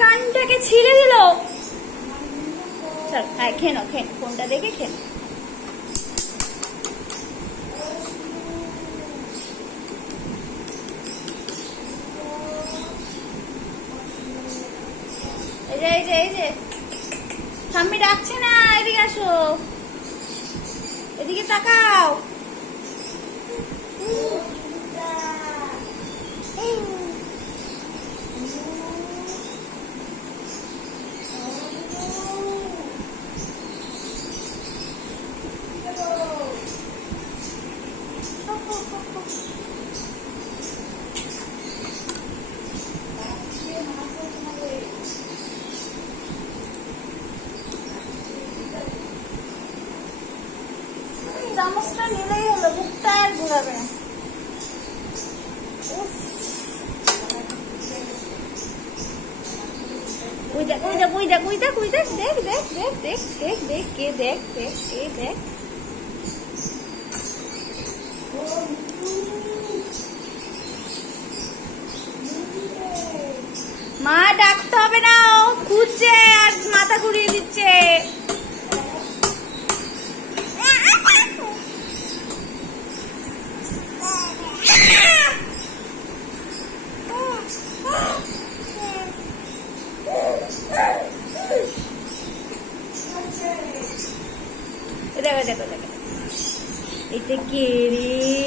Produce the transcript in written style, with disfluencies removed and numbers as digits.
কানটাকে ছিঁড়ে দিল। চল হ্যাঁ খেয়ে নাও, খেয়ে ফোনটা দেখে খেয়ে নাও। এই যে ঠাম্মি ডাকছে না, এদিকে আসো, এদিকে তাকাও। চামচটা নিলেই হলো, মুখটা আর ঘুরাবে না। ওই দেখ ওই দেখ ওই দেখ ওই দেখ ওই দেখ, দেখ দেখ দেখ দেখ দেখ দেখ কে দেখ দেখ কে দেখ। মা ডাকতে হবে না, ও খুঁজছে আর মাথা ঘুরিয়ে দিচ্ছে। দেখো দেখো দেখো, এটা কে রে?